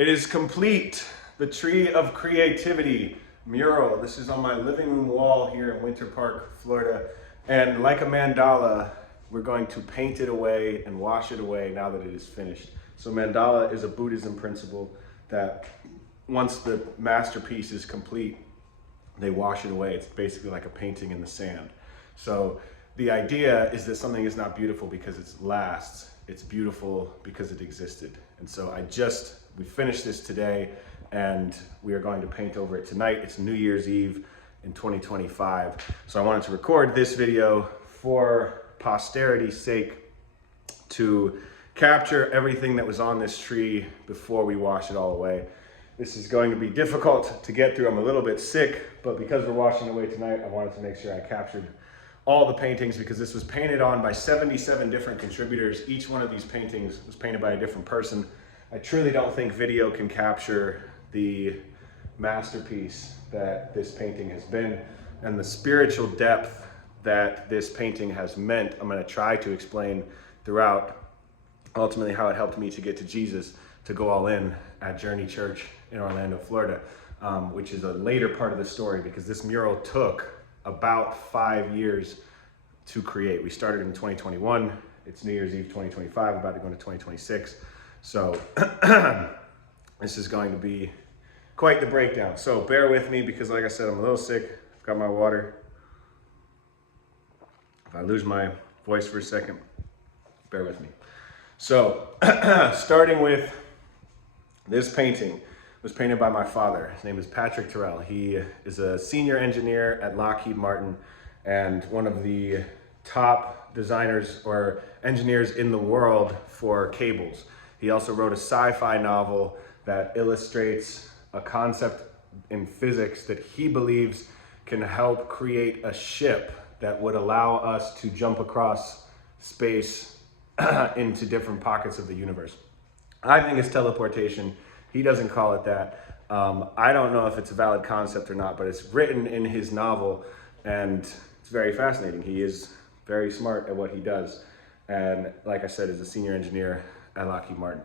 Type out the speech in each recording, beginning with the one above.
It is complete. The Tree of Creativity mural. This is on my living room wall here in Winter Park, Florida. And like a mandala, we're going to paint it away and wash it away now that it is finished. So mandala is a Buddhism principle that once the masterpiece is complete, they wash it away. It's basically like a painting in the sand. So the idea is that something is not beautiful because it lasts. It's beautiful because it existed. And so we finished this today and we are going to paint over it tonight. It's New Year's Eve in 2025. So I wanted to record this video for posterity's sake to capture everything that was on this tree before we wash it all away. This is going to be difficult to get through. I'm a little bit sick, but because we're washing away tonight, I wanted to make sure I captured all the paintings because this was painted on by 77 different contributors. Each one of these paintings was painted by a different person. I truly don't think video can capture the masterpiece that this painting has been and the spiritual depth that this painting has meant. I'm going to try to explain throughout ultimately how it helped me to get to Jesus, to go all in at Journey Church in Orlando, Florida, which is a later part of the story because this mural took about 5 years to create. We started in 2021. It's New Year's Eve 2025, about to go into 2026. So this is going to be quite the breakdown. So bear with me because like I said, I'm a little sick. I've got my water. If I lose my voice for a second, bear with me. So starting with this painting was painted by my father. His name is Patrick Terrell. He is a senior engineer at Lockheed Martin and one of the top designers or engineers in the world for cables. He also wrote a sci-fi novel that illustrates a concept in physics that he believes can help create a ship that would allow us to jump across space into different pockets of the universe. I think it's teleportation. He doesn't call it that. I don't know if it's a valid concept or not, but it's written in his novel and it's very fascinating. He is very smart at what he does. And like I said, is a senior engineer at Lockheed Martin.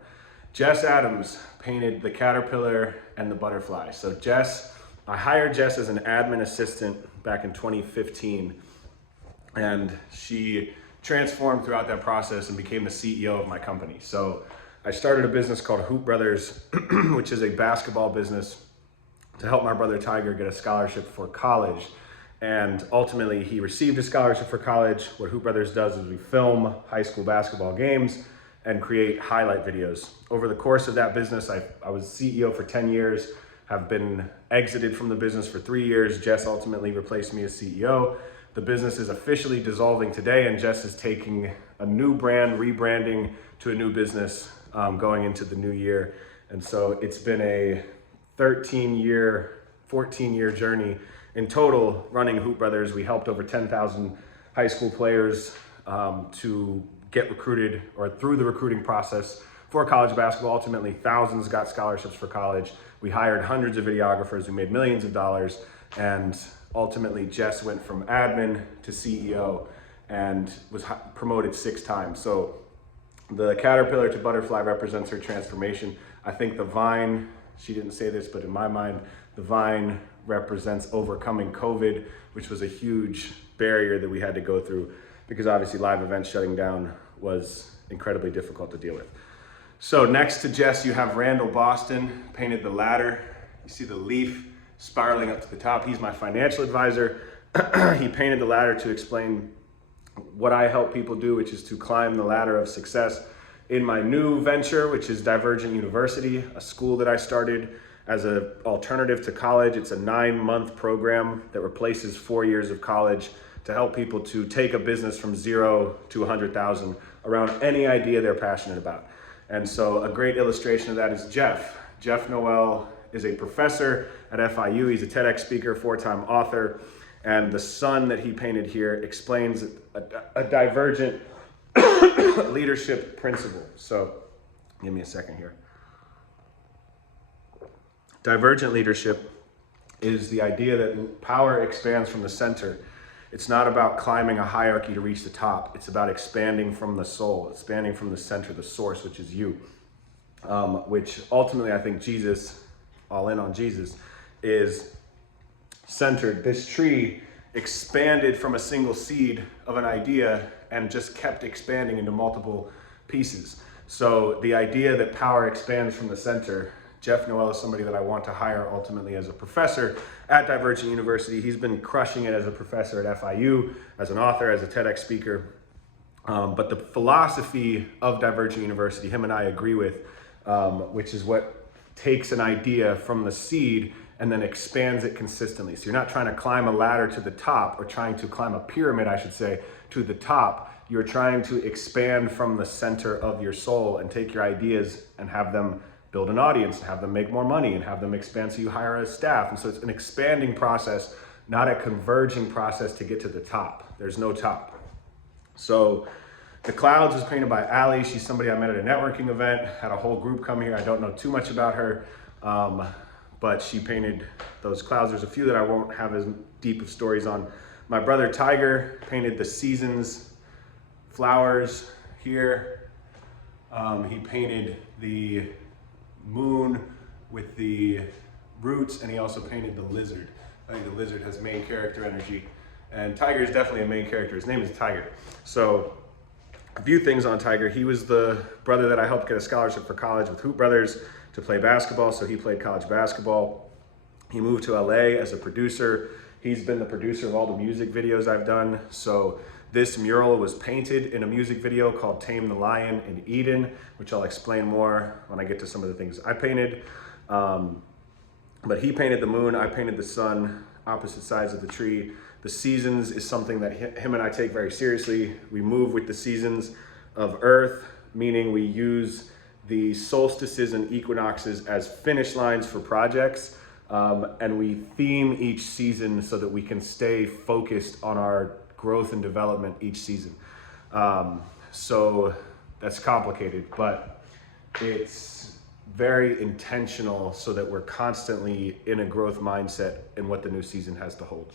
Jess Adams painted the caterpillar and the butterfly. So I hired Jess as an admin assistant back in 2015, and she transformed throughout that process and became the CEO of my company. So I started a business called Hoop Brothers, which is a basketball business to help my brother Tiger get a scholarship for college. And ultimately he received a scholarship for college. What Hoop Brothers does is we film high school basketball games and create highlight videos. Over the course of that business, I was CEO for 10 years, have been exited from the business for 3 years. Jess ultimately replaced me as CEO. The business is officially dissolving today and Jess is taking a new brand, rebranding to a new business going into the new year. And so it's been a 13-year, 14-year journey in total running Hoop Brothers. We helped over 10,000 high school players to get recruited or through the recruiting process for college basketball. Ultimately, thousands got scholarships for college. We hired hundreds of videographers. We made millions of dollars. And ultimately, Jess went from admin to CEO and was promoted 6 times. So the caterpillar to butterfly represents her transformation. I think the vine, she didn't say this, but in my mind, the vine represents overcoming COVID, which was a huge barrier that we had to go through because obviously live events shutting down was incredibly difficult to deal with. So next to Jess, you have Randall Boston, painted the ladder. You see the leaf spiraling up to the top. He's my financial advisor. He painted the ladder to explain what I help people do, which is to climb the ladder of success in my new venture, which is Divergent University, a school that I started as an alternative to college. It's a 9-month program that replaces 4 years of college to help people to take a business from 0 to 100,000 around any idea they're passionate about. And so a great illustration of that is Jeff. Jeff Noel is a professor at FIU. He's a TEDx speaker, 4-time author. And the sun that he painted here explains a divergent leadership principle. So give me a second here. Divergent leadership is the idea that power expands from the center. It's not about climbing a hierarchy to reach the top. It's about expanding from the soul, expanding from the center, the source, which is you. which ultimately I think Jesus, all in on Jesus, is centered. This tree expanded from a single seed of an idea and just kept expanding into multiple pieces. So the idea that power expands from the center, Jeff Noel is somebody that I want to hire ultimately as a professor at Divergent University. He's been crushing it as a professor at FIU, as an author, as a TEDx speaker. But the philosophy of Divergent University, him and I agree with, which is what takes an idea from the seed and then expands it consistently. So you're not trying to climb a ladder to the top, or trying to climb a pyramid, I should say, to the top. You're trying to expand from the center of your soul and take your ideas and have them build an audience, and have them make more money, and have them expand so you hire a staff. And so it's an expanding process, not a converging process to get to the top. There's no top. So the Clouds was painted by Allie. She's somebody I met at a networking event, had a whole group come here. I don't know too much about her, but she painted those clouds. There's a few that I won't have as deep of stories on. My brother Tiger painted the seasons, flowers here. He painted the moon with the roots, and he also painted the lizard. I think the lizard has main character energy, and Tiger is definitely a main character. His name is Tiger. So a few things on Tiger. He was the brother that I helped get a scholarship for college with Hoop Brothers to play basketball, so he played college basketball. He moved to LA as a producer. He's been the producer of all the music videos I've done. So this mural was painted in a music video called Tame the Lion in Eden, which I'll explain more when I get to some of the things I painted. But he painted the moon, I painted the sun, opposite sides of the tree. The seasons is something that him and I take very seriously. We move with the seasons of Earth, meaning we use the solstices and equinoxes as finish lines for projects. And we theme each season so that we can stay focused on our growth and development each season. So that's complicated, but it's very intentional so that we're constantly in a growth mindset in what the new season has to hold.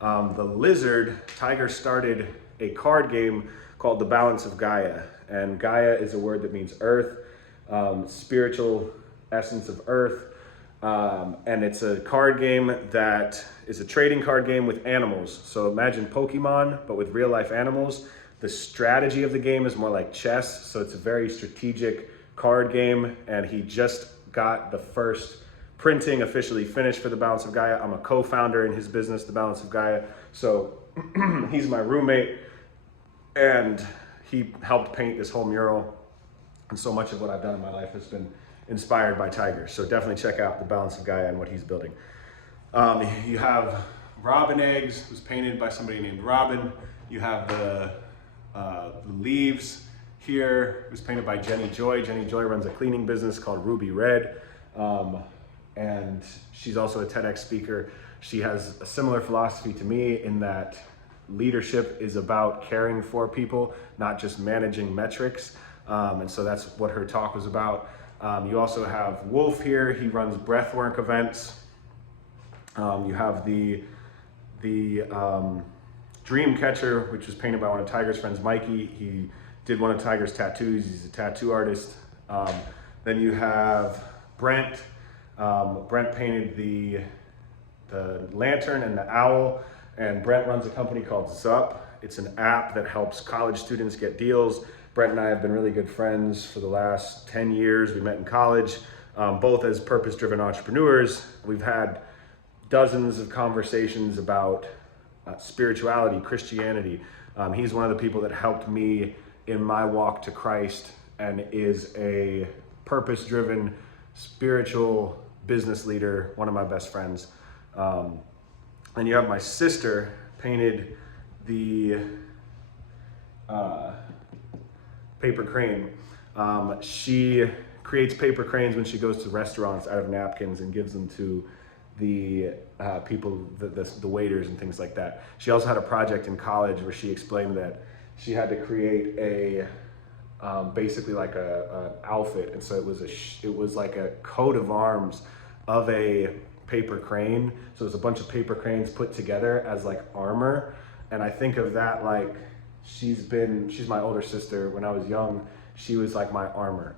The lizard, Tiger started a card game called The Balance of Gaia. And Gaia is a word that means earth, spiritual essence of earth. And it's a card game that is a trading card game with animals. So imagine Pokemon, but with real life animals. The strategy of the game is more like chess. So it's a very strategic card game. And he just got the first printing officially finished for The Balance of Gaia. I'm a co-founder in his business, The Balance of Gaia. So he's my roommate, and he helped paint this whole mural. And so much of what I've done in my life has been inspired by Tiger. So definitely check out The Balance of Gaia and what he's building. You have robin eggs, was painted by somebody named Robin. You have the leaves here, it was painted by Jenny Joy. Jenny Joy runs a cleaning business called Ruby Red. And she's also a TEDx speaker. She has a similar philosophy to me in that leadership is about caring for people, not just managing metrics. And so that's what her talk was about. You also have Wolf here. He runs breathwork events. You have the Dream Catcher, which was painted by one of Tiger's friends, Mikey. He did one of Tiger's tattoos. He's a tattoo artist. Then you have Brent. Brent painted the lantern and the owl, and Brent runs a company called Zup. It's an app that helps college students get deals. Brent and I have been really good friends for the last 10 years. We met in college, both as purpose-driven entrepreneurs. We've had dozens of conversations about spirituality, Christianity. He's one of the people that helped me in my walk to Christ and is a purpose-driven, spiritual business leader, one of my best friends. And you have my sister painted the paper crane. She creates paper cranes when she goes to restaurants out of napkins and gives them to the people, the waiters and things like that. She also had a project in college where she explained that she had to create a basically like an outfit, and so it was like a coat of arms of a paper crane. So it's a bunch of paper cranes put together as like armor, and I think of that like she's my older sister. When I was young, she was like my armor,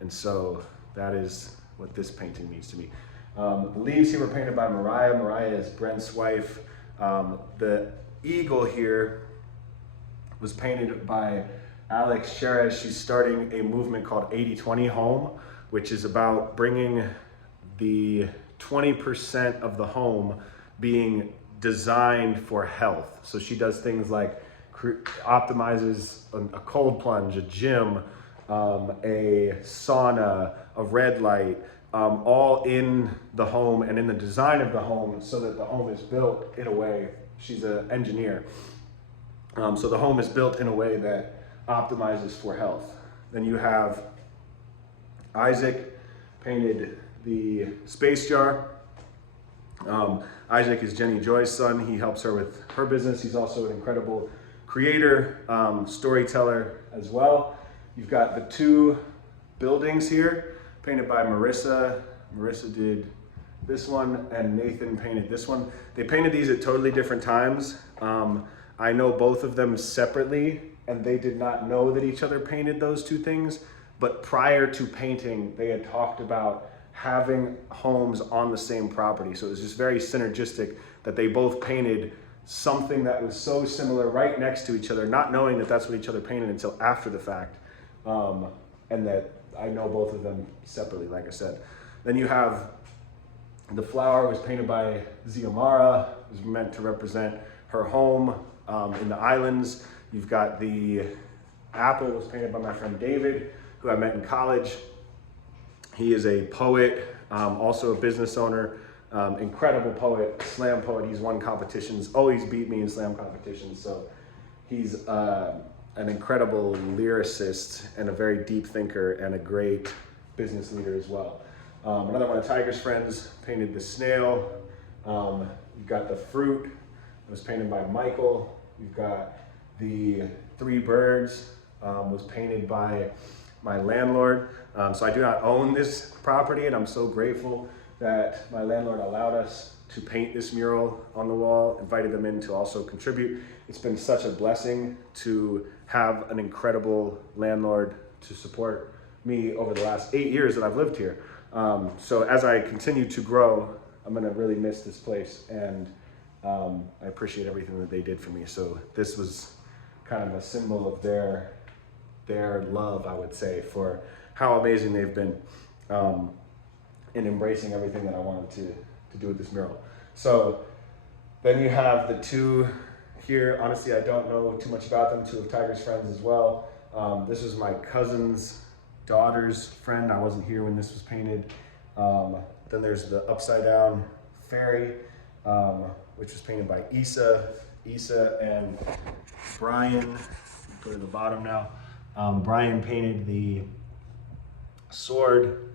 And so that is what this painting means to me. The leaves here were painted by Mariah. Mariah is Brent's wife. The eagle here was painted by Alex Sherez. She's starting a movement called 80-20 Home, which is about bringing the 20% of the home being designed for health. So she does things like optimizes a cold plunge, a gym, a sauna, a red light, all in the home and in the design of the home, so that the home is built in a way, she's an engineer, so the home is built in a way that optimizes for health. Then you have Isaac painted the space jar. Isaac is Jenny Joy's son. He helps her with her business. He's also an incredible creator, storyteller as well. You've got the two buildings here painted by Marissa. Marissa did this one and Nathan painted this one. They painted these at totally different times. I know both of them separately, and they did not know that each other painted those two things, but prior to painting, they had talked about having homes on the same property. So it was just very synergistic that they both painted something that was so similar right next to each other, not knowing that that's what each other painted until after the fact. And that I know both of them separately, like I said. Then you have the flower was painted by Ziamara. It was meant to represent her home in the islands. You've got the apple was painted by my friend David, who I met in college. He is a poet, also a business owner, incredible poet, slam poet. He's won competitions, always beat me in slam competitions. So he's an incredible lyricist and a very deep thinker and a great business leader as well. Another one of Tiger's friends painted the snail. You've got the fruit, it was painted by Michael. You've got the three birds, was painted by my landlord. So I do not own this property, and I'm so grateful that my landlord allowed us to paint this mural on the wall, invited them in to also contribute. It's been such a blessing to have an incredible landlord to support me over the last 8 years that I've lived here. So as I continue to grow, I'm gonna really miss this place, and I appreciate everything that they did for me. So this was kind of a symbol of their love, I would say, for how amazing they've been in embracing everything that I wanted to do with this mural. So then you have the two here. Honestly, I don't know too much about them, two of Tiger's friends as well. This was my cousin's daughter's friend. I wasn't here when this was painted. Then there's the upside down fairy, which was painted by Issa and Brian. Go to the bottom now. Brian painted the sword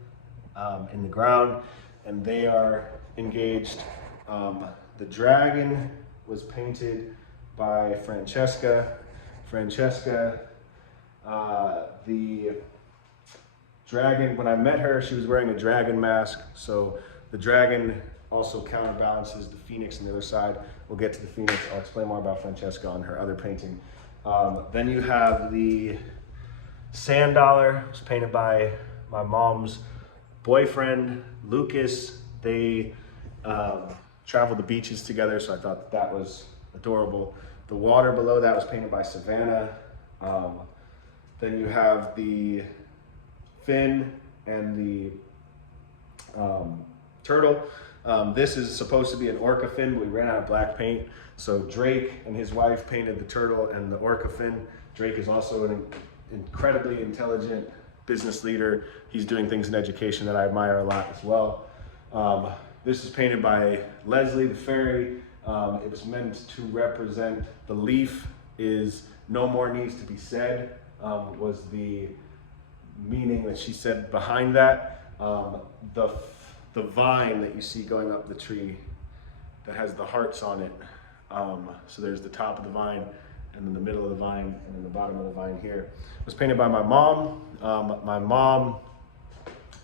in the ground, and they are engaged. The dragon was painted by Francesca. The dragon, when I met her, she was wearing a dragon mask, so the dragon also counterbalances the phoenix on the other side. We'll get to the phoenix. I'll explain more about Francesca on her other painting. Then you have the sand dollar. It was painted by my mom's boyfriend, Lucas. They traveled the beaches together, so I thought that was adorable. The water below that was painted by Savannah. Then you have the fin and the turtle. This is supposed to be an orca fin, but we ran out of black paint. So Drake and his wife painted the turtle and the orca fin. Drake is also an incredibly intelligent business leader. He's doing things in education that I admire a lot as well. This is painted by Leslie, the fairy. It was meant to represent the leaf is no more needs to be said, was the meaning that she said behind that. The vine that you see going up the tree that has the hearts on it. So there's the top of the vine, and then the middle of the vine, and then the bottom of the vine here. It was painted by my mom. My mom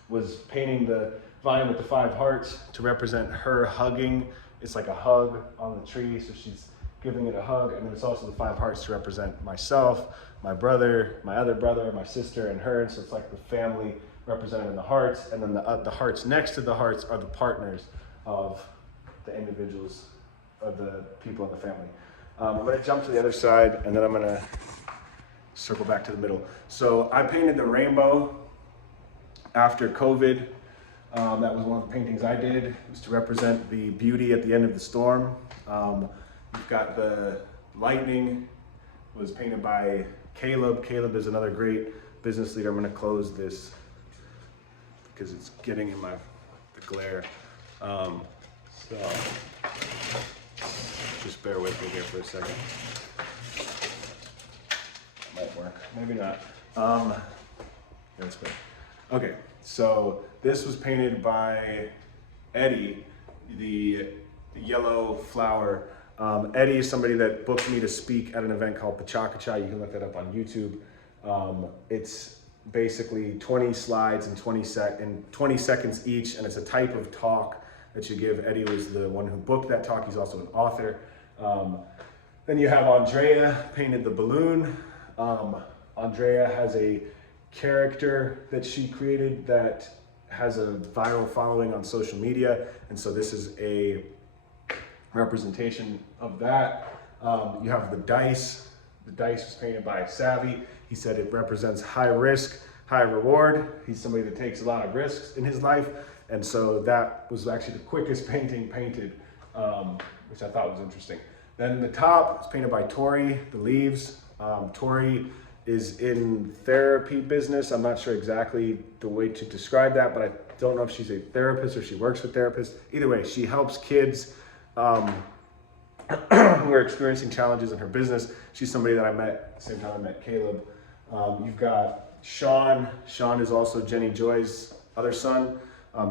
was painting the vine with the 5 hearts to represent her hugging. It's like a hug on the tree, so she's giving it a hug, and then it's also the 5 hearts to represent myself, my brother, my other brother, my sister, and her. So it's like the family represented in the hearts, and then the hearts next to the hearts are the partners of the individuals, of the people in the family. I'm going to jump to the other side, and then I'm going to circle back to the middle. So I painted the rainbow after COVID. That was one of the paintings I did. It was to represent the beauty at the end of the storm. We've got the lightning, was painted by Caleb. Caleb is another great business leader. I'm going to close this because it's getting in the glare. So just bear with me here for a second. Might work, maybe not. That's good. Okay, so this was painted by Eddie, the yellow flower. Eddie is somebody that booked me to speak at an event called Pachakacha. You can look that up on YouTube. It's basically 20 slides in 20 seconds each, and it's a type of talk that you give. Eddie was the one who booked that talk. He's also an author. Then you have Andrea painted the balloon. Andrea has a character that she created that has a viral following on social media, and so this is a representation of that. You have the dice. The dice was painted by Savvy. He said it represents high risk, high reward. He's somebody that takes a lot of risks in his life, and so that was actually the quickest painting painted, which I thought was interesting. Then the top is painted by Tori, the leaves. Tori is in therapy business. I'm not sure exactly the way to describe that, but I don't know if she's a therapist or she works with therapists. Either way, she helps kids who are experiencing challenges in her business. She's somebody that I met at the same time I met Caleb. You've got Sean. Sean is also Jenny Joy's other son.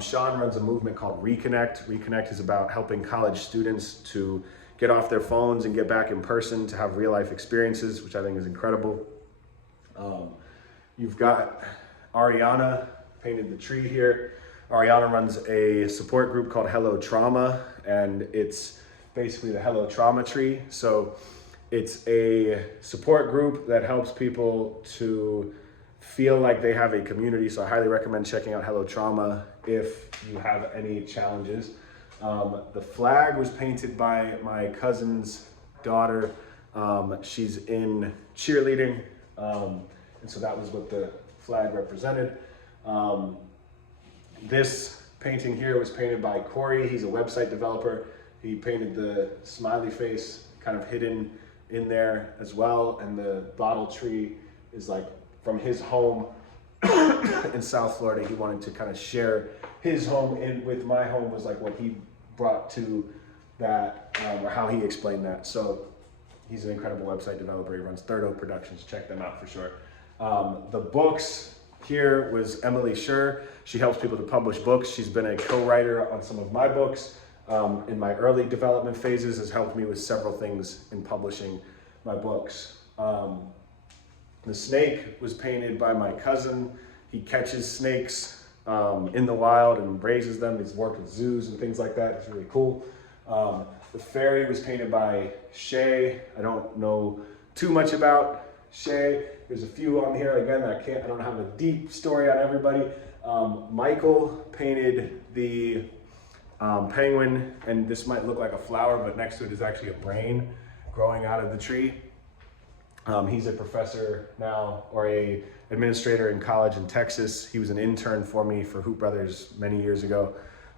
Sean runs a movement called Reconnect. Reconnect is about helping college students to get off their phones and get back in person to have real life experiences, which I think is incredible. You've got Ariana painted the tree here. Ariana runs a support group called Hello Trauma, and it's basically the Hello Trauma tree. So it's a support group that helps people to feel like they have a community. So I highly recommend checking out Hello Trauma if you have any challenges. The flag was painted by my cousin's daughter. She's in cheerleading, and so that was what the flag represented. This painting here was painted by Corey. He's a website developer. He painted the smiley face kind of hidden in there as well, and the bottle tree is like from his home in South Florida. He wanted to kind of share his home in with my home, was like what he brought to that, or how he explained that. So he's an incredible website developer. He runs Third Oak Productions. Check them out for sure. The books here was Emily Scher. She helps people to publish books. She's been a co-writer on some of my books. In my early development phases, has helped me with several things in publishing my books. The snake was painted by my cousin. He catches snakes in the wild and raises them. He's worked with zoos and things like that. It's really cool. The fairy was painted by Shay. I don't know too much about Shay. There's a few on here. Again, I don't have a deep story on everybody. Michael painted the penguin, and this might look like a flower, but next to it is actually a brain growing out of the tree. He's a professor now, or a administrator in college in Texas. He was an intern for me for Hoop Brothers many years ago.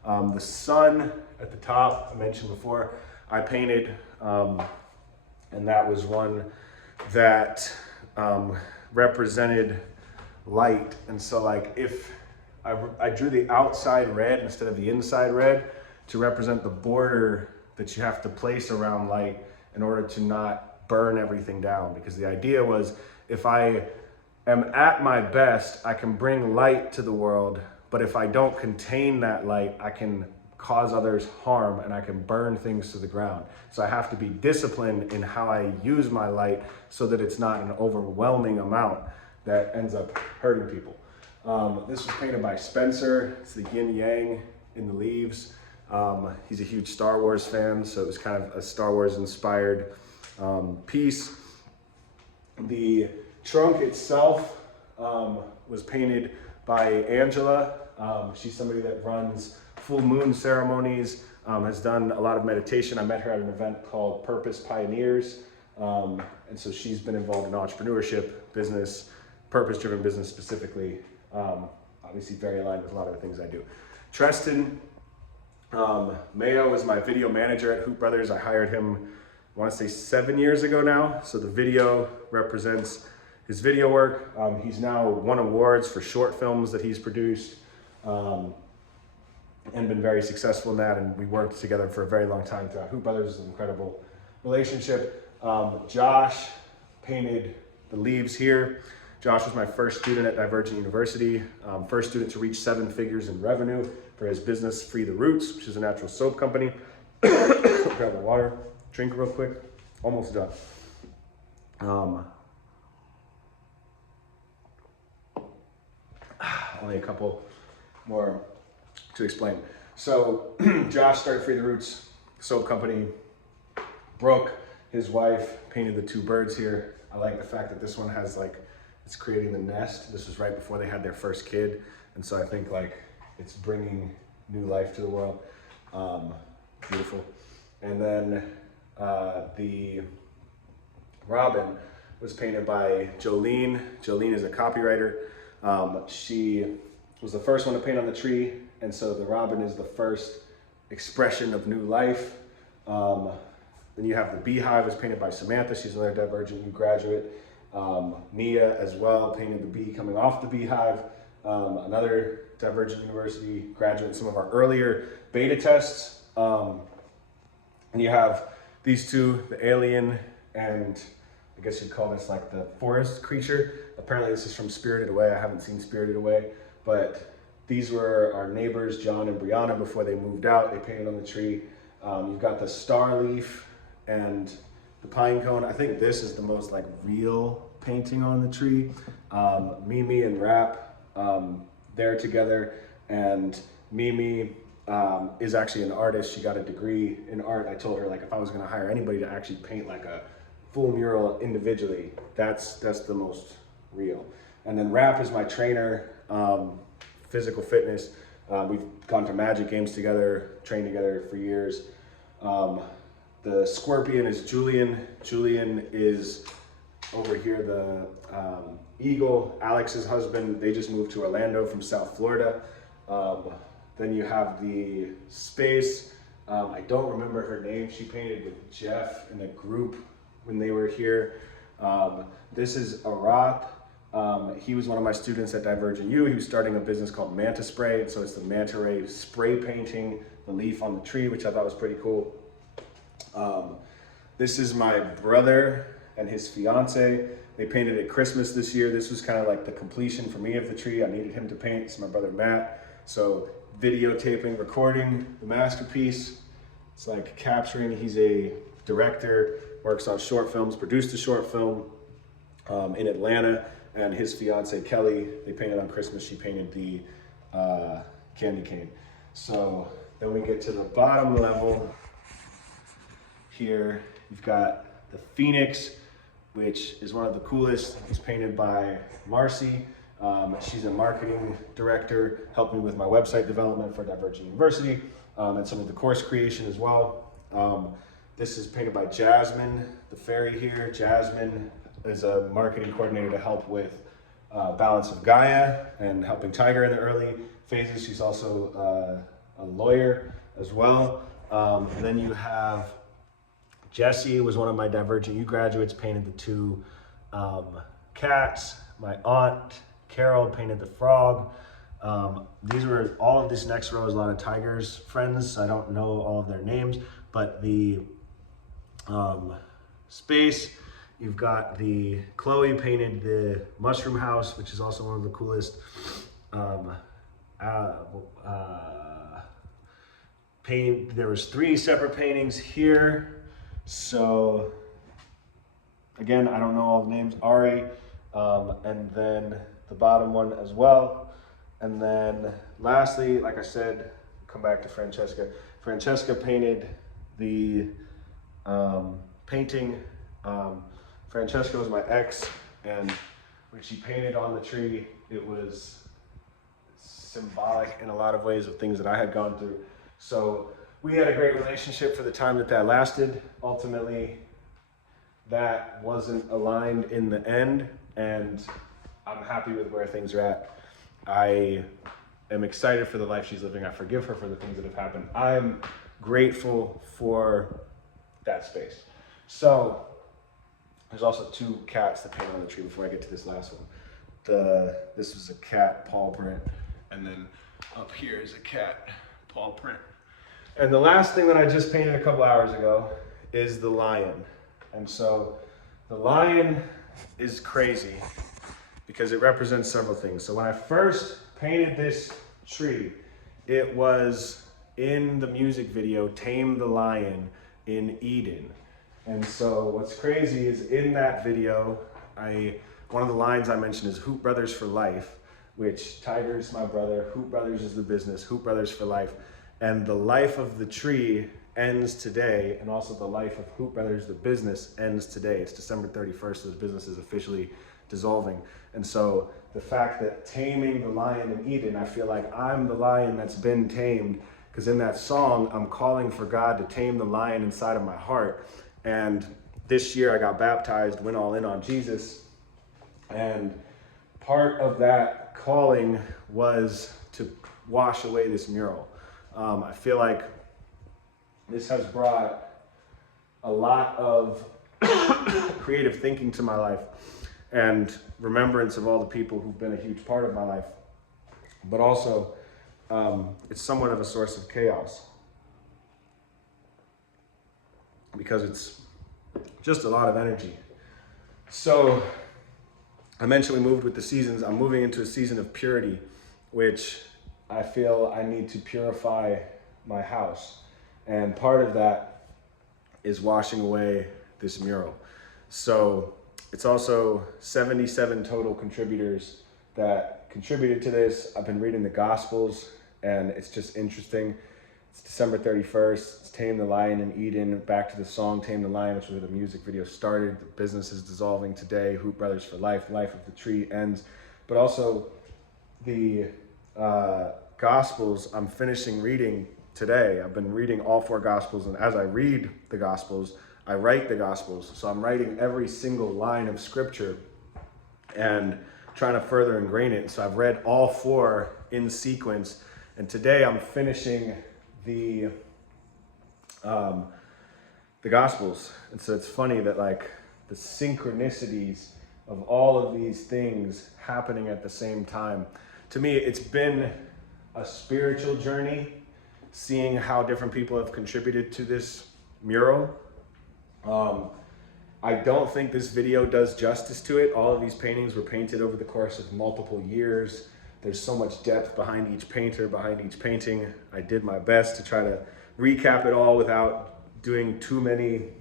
The sun at the top, I mentioned before, I painted, and that was one that represented light. And so like if I drew the outside red instead of the inside red to represent the border that you have to place around light in order to not burn everything down. Because the idea was, if I am at my best, I can bring light to the world, but if I don't contain that light, I can cause others harm and I can burn things to the ground. So I have to be disciplined in how I use my light so that it's not an overwhelming amount that ends up hurting people. This was painted by Spencer. It's the yin yang in the leaves. He's a huge Star Wars fan, so it was kind of a Star Wars inspired piece. The trunk itself was painted by Angela. She's somebody that runs full moon ceremonies, has done a lot of meditation. I met her at an event called Purpose Pioneers. And so she's been involved in entrepreneurship, business, purpose-driven business specifically. Obviously very aligned with a lot of the things I do. Treston Mayo is my video manager at Hoop Brothers. I hired him, I want to say 7 years ago now. So the video represents his video work. He's now won awards for short films that he's produced, and been very successful in that. And we worked together for a very long time throughout Hoop Brothers. It's an incredible relationship. Josh painted the leaves here. Josh was my first student at Divergent University, first student to reach 7 figures in revenue for his business, Free the Roots, which is a natural soap company. Grab my water, drink real quick, almost done. Only a couple more to explain. So Josh started Free the Roots soap company. Brooke, his wife, painted the 2 birds here. I like the fact that this one has like, it's creating the nest. This was right before they had their first kid. And so I think like it's bringing new life to the world. Beautiful. And then the robin was painted by Jolene. Jolene is a copywriter. She was the first one to paint on the tree. And so the robin is the first expression of new life. Then you have the beehive was painted by Samantha. She's another Divergent U graduate. Nia as well painted the bee coming off the beehive. Another Divergent University graduate, some of our earlier beta tests. And you have these 2, the alien and I guess you'd call this like the forest creature. Apparently this is from Spirited Away. I haven't seen Spirited Away, but these were our neighbors, John and Brianna, before they moved out. They painted on the tree. You've got the star leaf and the pine cone. I think this is the most like real painting on the tree. Mimi and Rap, they're together, and Mimi is actually an artist. She got a degree in art. I told her like if I was gonna hire anybody to actually paint like a full mural individually, that's the most real. And then Rap is my trainer, physical fitness. We've gone to Magic games together, trained together for years. The scorpion is Julian. Julian is over here, the eagle, Alex's husband. They just moved to Orlando from South Florida. Then you have the space. I don't remember her name. She painted with Jeff in a group when they were here. This is Arath. He was one of my students at Divergent U. He was starting a business called Manta Spray. And so it's the manta ray spray painting the leaf on the tree, which I thought was pretty cool. This is my brother and his fiance. They painted at Christmas this year. This was kind of like the completion for me of the tree. I needed him to paint. It's my brother Matt. So videotaping, recording the masterpiece. It's like capturing, he's a director, works on short films, produced a short film in Atlanta, and his fiance Kelly, they painted on Christmas. She painted the candy cane. So then we get to the bottom level here. You've got the Phoenix, which is one of the coolest. It's painted by Marcy. She's a marketing director, helped me with my website development for Divergent University, and some of the course creation as well. This is painted by Jasmine, the fairy here. Jasmine is a marketing coordinator to help with Balance of Gaia and helping Tiger in the early phases. She's also a lawyer as well. And then you have Jesse, was one of my Divergent U graduates, painted the 2 cats. My aunt Carol painted the frog. These were all of this next row is a lot of Tiger's friends. I don't know all of their names, but the space, you've got the Chloe painted the mushroom house, which is also one of the coolest. There was 3 separate paintings here. So again, I don't know all the names. Ari, and then the bottom one as well. And then lastly, like I said, come back to Francesca. Francesca painted the painting. Francesca was my ex, and when she painted on the tree, it was symbolic in a lot of ways of things that I had gone through. So we had a great relationship for the time that lasted. Ultimately, that wasn't aligned in the end, and I'm happy with where things are at. I am excited for the life she's living. I forgive her for the things that have happened. I'm grateful for that space. So there's also 2 cats that painted on the tree before I get to this last one. This was a cat paw print, and then up here is a cat paw print. And the last thing that I just painted a couple hours ago is the lion. And so the lion is crazy because it represents several things. So when I first painted this tree, it was in the music video Tame the Lion in Eden. And so what's crazy is in that video, one of the lines I mentioned is Hoop Brothers for life, which Tiger's my brother, Hoop Brothers is the business, Hoop Brothers for life. And the life of the tree ends today, and also the life of Hoop Brothers, the business, ends today. It's December 31st, so the business is officially dissolving. And so the fact that taming the lion in Eden, I feel like I'm the lion that's been tamed, because in that song, I'm calling for God to tame the lion inside of my heart. And this year I got baptized, went all in on Jesus, and part of that calling was to wash away this mural. I feel like this has brought a lot of creative thinking to my life and remembrance of all the people who've been a huge part of my life. But also, it's somewhat of a source of chaos because it's just a lot of energy. So I mentioned we moved with the seasons. I'm moving into a season of purity, which I feel I need to purify my house. And part of that is washing away this mural. So it's also 77 total contributors that contributed to this. I've been reading the Gospels, and it's just interesting. It's December 31st. It's Tame the Lion in Eden. Back to the song Tame the Lion, which was where the music video started. The business is dissolving today. Hoop Brothers for life. Life of the tree ends. But also the Gospels I'm finishing reading today. I've been reading all 4 Gospels, and as I read the Gospels, I write the Gospels. So I'm writing every single line of scripture and trying to further ingrain it. So I've read all 4 in sequence, and today I'm finishing the Gospels. And so it's funny that like the synchronicities of all of these things happening at the same time. To me, it's been a spiritual journey, seeing how different people have contributed to this mural. I don't think this video does justice to it. All of these paintings were painted over the course of multiple years. There's so much depth behind each painter, behind each painting. I did my best to try to recap it all without doing too many,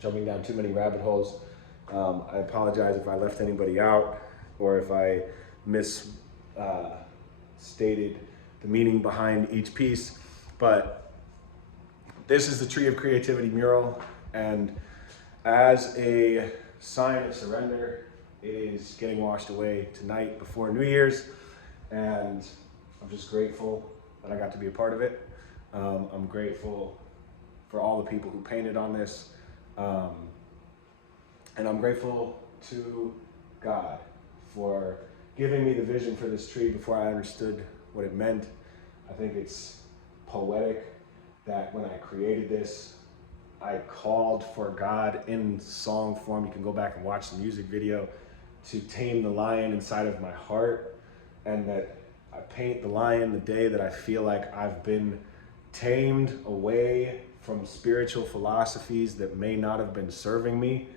jumping down too many rabbit holes. I apologize if I left anybody out or if I misstated the meaning behind each piece, but this is the Tree of Creativity mural, and as a sign of surrender, it is getting washed away tonight before New Year's, and I'm just grateful that I got to be a part of it. I'm grateful for all the people who painted on this, and I'm grateful to God for giving me the vision for this tree before I understood what it meant. I think it's poetic that when I created this, I called for God in song form. You can go back and watch the music video, to tame the lion inside of my heart, and that I paint the lion the day that I feel like I've been tamed away from spiritual philosophies that may not have been serving me,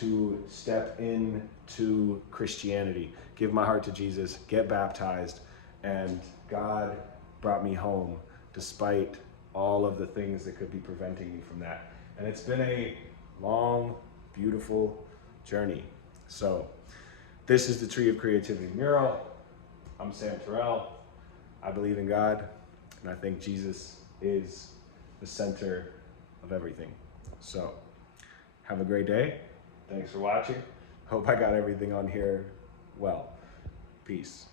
to step into Christianity, give my heart to Jesus, get baptized, and God brought me home despite all of the things that could be preventing me from that. And it's been a long, beautiful journey. So this is the Tree of Creativity mural. I'm Sam Terrell. I believe in God, and I think Jesus is the center of everything. So have a great day. Thanks for watching. Hope I got everything on here well. Peace.